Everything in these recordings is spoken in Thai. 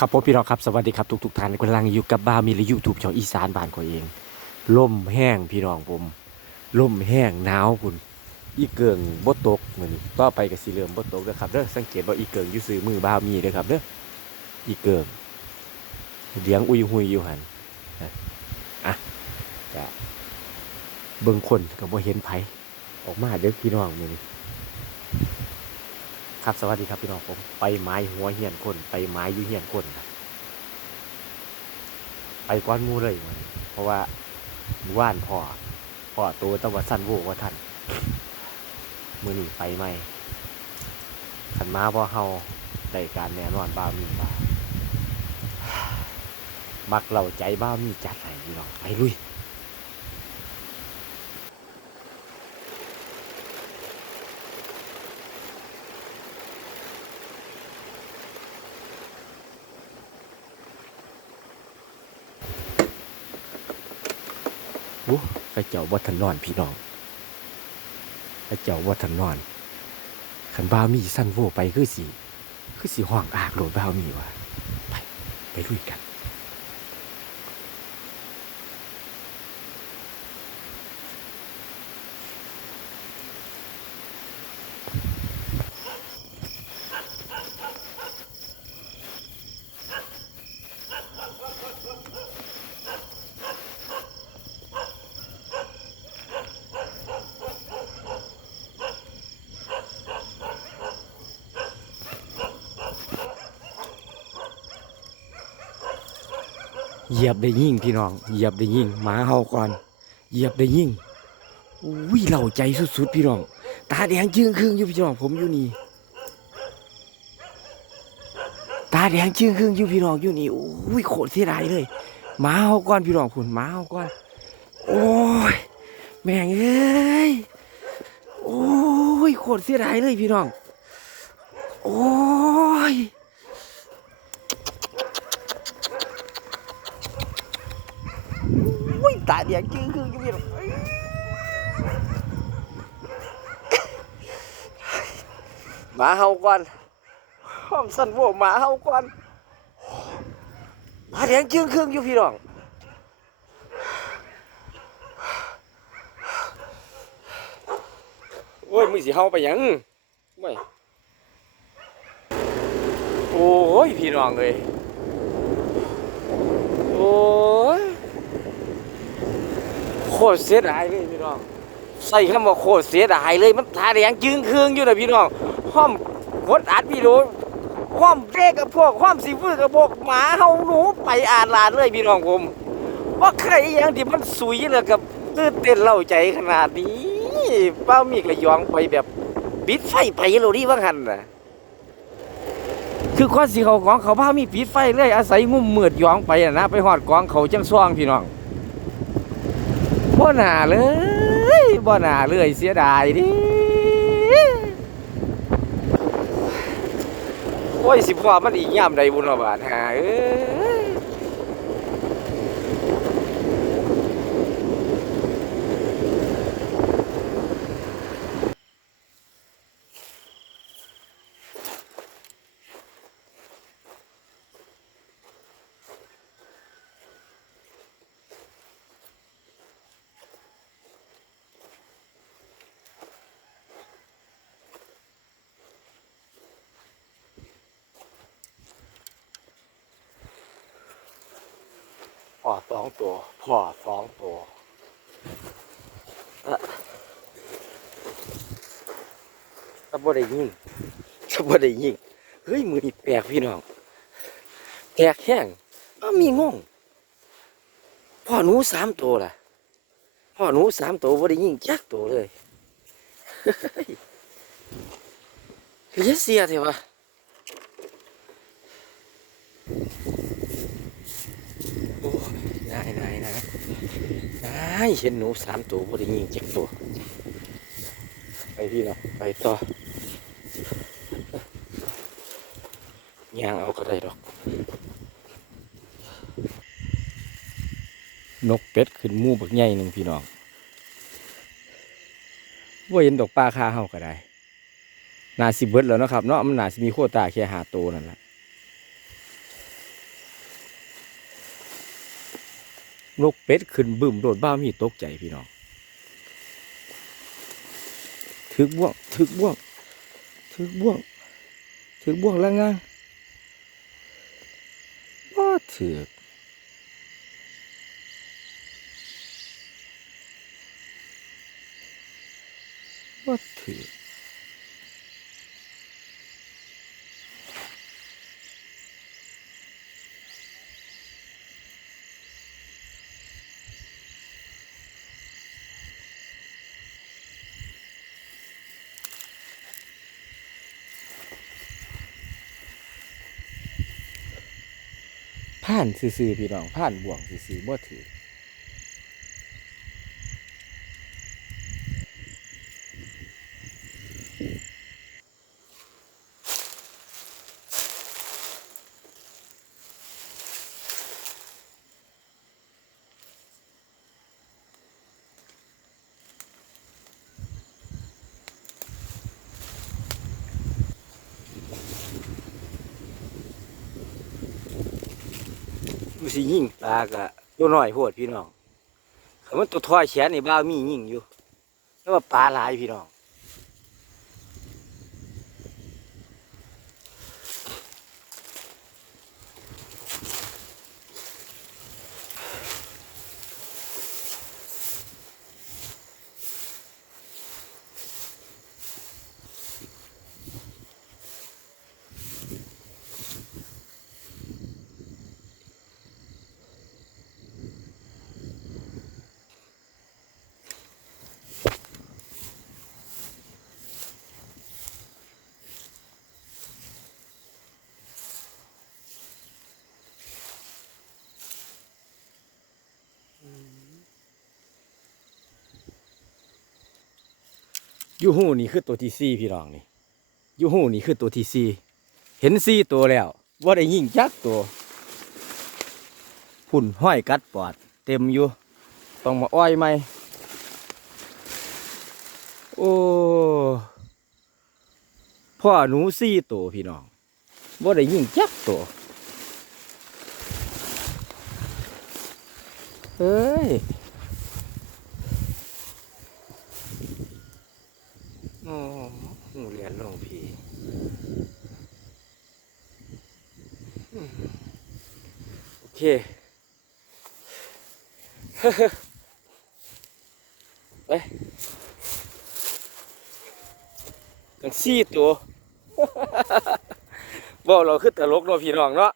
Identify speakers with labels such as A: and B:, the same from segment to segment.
A: ครับผมพี่น้องครับสวัสดีครับทุกทุกท่านกำลังอยู่กับบ้ามีและยูทูบช่องอีสานบ้านของเองล่มแห้งพี่น้องผมล่มแห้งหนาวคุณอีเกิงบดตกเหมือนต่อไปกับสีเหลืองบดตกเด้อครับเด้อสังเกตว่าอีเกิงอยู่ซื้อมือบ้ามีเด้อครับเด้ออีเกิงเลี้ยงอุยหุยอยู่หันอะจะเบิ่งคนก็บ่เห็นไผออกมาเด้อพี่น้องมื้อน ครับสวัสดีครับพี่น้องผมไปไม้หัวเหียนคน ไปไม้ยู่เหียนคนครับไปก้อนมูเลยมันเพราะว่ามู่ว่านพ่อพ่อโตแตะวันสั้นโวว่าท่านมือหนีไปไหมขันมาพ่เฮาได้การแน่นอนบ้ามีบ้ามักเราใจบ้ามีจัดให้พี่น้องไปลุย อู้กระเจ้าวัฒนนอนพี่น้องกระเจ้าวัฒนนอนขันบ้ามีสั้นโวไปคือสีคือสีห้องอากโหลดบ้ามีวะไปไปลุยกัน เหยียบได้ยิ่งพี่น้อง เหยียบได้ยิ่งหมาเห่าก่อน เหยียบได้ยิ่งอุ้ยเหล่าใจสุดๆพี่น้อง ตาแดงจึงครึ่งอยู่พี่น้องผมอยู่นี่ ตาแดงจึงครึ่งอยู่พี่น้องอยู่นี่อุ้ยโคตรเสียดายเลยหมาเห่าก่อนพี่น้องคุณหมาเห่าก่อน โอ้ยแม่งเอ้ย โอ้ยโคตรเสียดายเลยพี่น้อง โอ้ย อุ้ยตา เดียงจึงคืออยู่พี่น้องเอ้ยหมาเห่าก่อนห้องสั่นโวหมาเห่าก่อนตาเดียงจึงครึ่งอยู่พี่น้องโอ้ยมึงสิเห่าไปหยังไม่โอ้ยพี่น้องเลยโอ้ย โคตรเสียดายเลยพี่น้องใส่คำว่าโคตรเสียดายเลยมันตาแดงจึงเครื่องอยู่นะพี่น้องห้อมกดอัดพี่โดห้อมเด็กกับพวกห้อมสีฟื้กับพวกหมาเฮาหนูไปอาลานเลยพี่น้องผม ว่าใครอหยังที่มันสุยเลยกับตื่นเต้นเล่าใจขนาดนี้เป้ามีกระยองไปแบบปิดไฟไปโลดีว่างันน่ะคือข้อสีเขาของเขาพามีปิดไฟเลยอาศัยงุ่มมืดยองไปนะไปหอดกองเขาจังซ่องพี่น้อง บ่หนาเลยบ่หนาเลยเสียดายดิโอ้ยสิพ่อมันอีกยามใดบุญละบาดหาเอ้ย พ่อสองตัว พ่อสองตัวอะบ่ได้ยิงถ้าบ่ได้ยิงเฮ้ยมือนี่แปลกพี่น้องแปลกแห้งอ้าวมีงงพ่อหนูสามตัวล่ะพ่อหนูสามตัวบ่ได้ยิงจักตัวเลยเฮ้ยคือะเสียเถอะวะ โอ้ยนายนายนายนาย เห็นหนูสามตัวบ่ได้ยิงเจ็ดตัว ไปพี่เนาะไปต่อย่างเอาก็ได้ดอก นกเป็ดขึ้นมู่บักใหญ่หนึ่งพี่น้องว่าเห็นดอกปลาคาเฮาก็ได้นาสิเบิดแล้วนะครับเนาะมันนาสิมีโควตาแค่หาตัวนั่นแหละ นกเป็ดขึ้นบึ้มโดดบ้ามีตกใจพี่น้องถึกบ่วงถึกบ่วงถึกบ่วงถึกบ่วงแล้วไงว่าถึกว่าถึก ผ่านซื่อๆพี่น้องผ่านบ่วงซื่อๆบ่ถือ มันสิยิ่งปลากะตัวน้อยโพดพี่น้องคำว่าตัวทอยแขนนี่บ้ามียิ่งอยู่แล้วว่าปลาหลายพี่น้อง ยูหูนี่คือตัวที่สี่พี่น้องนี่ยูหูนี่คือตัวที่สี่เห็นสี่ตัวแล้วว่าได้ยิ่งจักตัวพุ่นห้อยกัดปอด เต็มอยู่ต้องมาอ้อยไหมโอ้พ่อหนูสี่ตัวพี่น้องว่าได้ยิ่งจักตัวเฮ้ย โอ้หูเรียนลงพีโอเคไปตั้งสี่ตัวบอกเราคือตลกเนาะพี่น้องเนาะ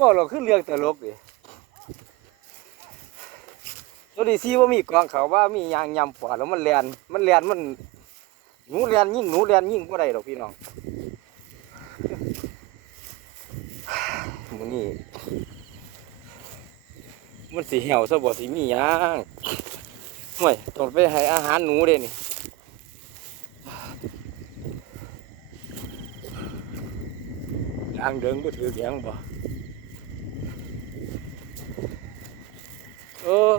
A: บอกเราคือเรื่องตลกดิ ตัวดีซีว่ามีกองเขาว่ามียางยำปอดแล้วมันแลนมันแลนมันหนูแลนยิ่งหนูแลนยิ่งก็ได้ดอกพี่น้องมึงนี่มันสีเหี่ยวซะบ่สีมียางห่วยต้องไปให้อาหารหนูเด้นี่ยางเดิงก็ถือเลี้ยงบ่เออ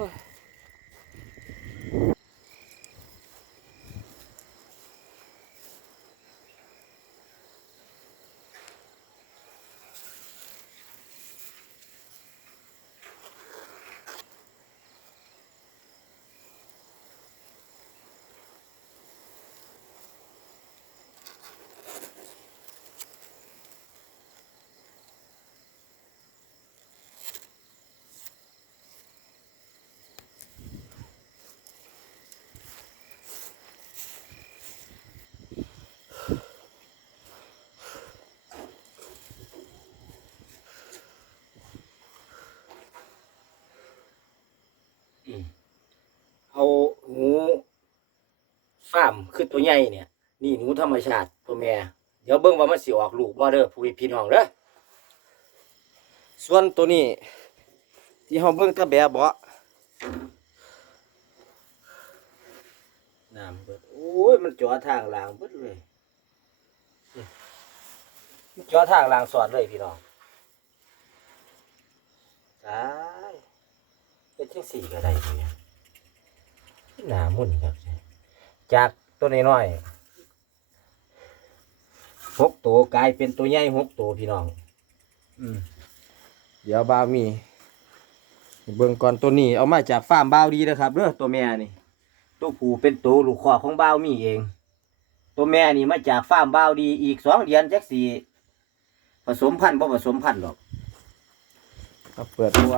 A: เอาหนูฟาร์ม คือตัวใหญ่เนี่ย นี่หนูธรรมชาติตัวแม่เดี๋ยวเบิ่งว่ามันสิออกลูกบ่เด้อผู้พี่น้องเด้อส่วนตัวนี้ ที่เฮาเบิ่งตะแบะบาะน้ำเบิดโอ้ยมันจ่อทางลางเบิดเลยมันจ่อทางลางสอดเลยพี่น้องตายเป็นจังสี่ก็ได้เนี่ยหนามุ่นครับจาก ตัวน้อยๆหกตัวกลายเป็นตัวใหญ่หกตัวพี่น้องอืมเดี๋ยวบาวมี เบิ่งก่อนตัวนี้เอามาจากฟาร์มบ้าวดีนะครับเด้อตัวแม่นี่ ตัวผู้เป็นตัวลูกคอของบ้าวมีเอง ตัวแม่นี่มาจากฟาร์มบ้าวดีอีกสองเดือนจักสี่ผสมพันธุ์บ่ผสมพันธุ์หรอกก็เปิดตัว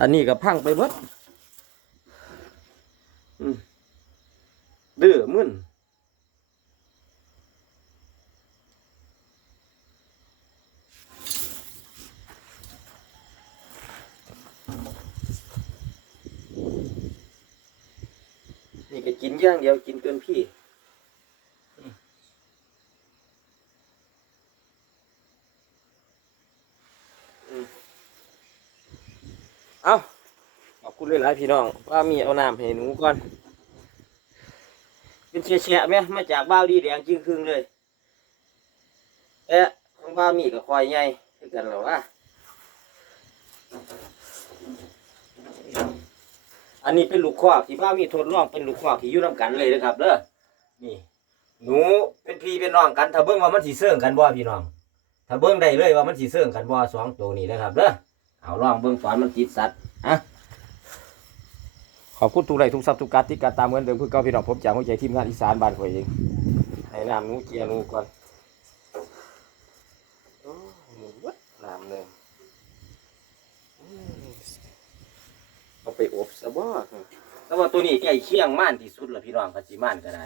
A: อันนี้ก็พังไปเบิดอืมดื้อ มึนนี่ก็กินย่างเดียวกินเกินพี่อืมอืมเอาขอบคุณเลยหลายพี่น้องว่ามีเอาน้ำให้หนูก่อน เป็นเชียๆไหมมาจากบ้าวดีแดงจึงครึ่งเลยเอ๊ะของบ้าวมีกับควายใหญ่คือกันหรอวะอันนี้เป็นลูกคอกที่บ้าวมีทดลองเป็นลูกคอกที่อยู่นำกันเลยนะครับเด้อนี่หนูเป็นพี่เป็นน้องกันถ้าเบิ่งว่ามันสิเสื่องกันบ่พี่น้องถ้าเบิ่งได้เลยว่ามันสิเสื่องกันบ่สองตัวนี้นะครับเด้อเอาลองเบิ่งตอนมันติดสัตว์อะ อบคุณทุกไรทุกซับทุกการที่การตามเงินเดิมเพื่อเก้าพี่น้องผมจากหัวใจทีมงานอีสานบ้านข่อยเองให้น้ำนูเกียร์นูก่อนนูวัดน้ำเลยเอาไปอบซะบ่แต่ว่าตัวนี้ใกล้เคียงม่านที่สุดละพี่น้องกัจีม่านก็ได้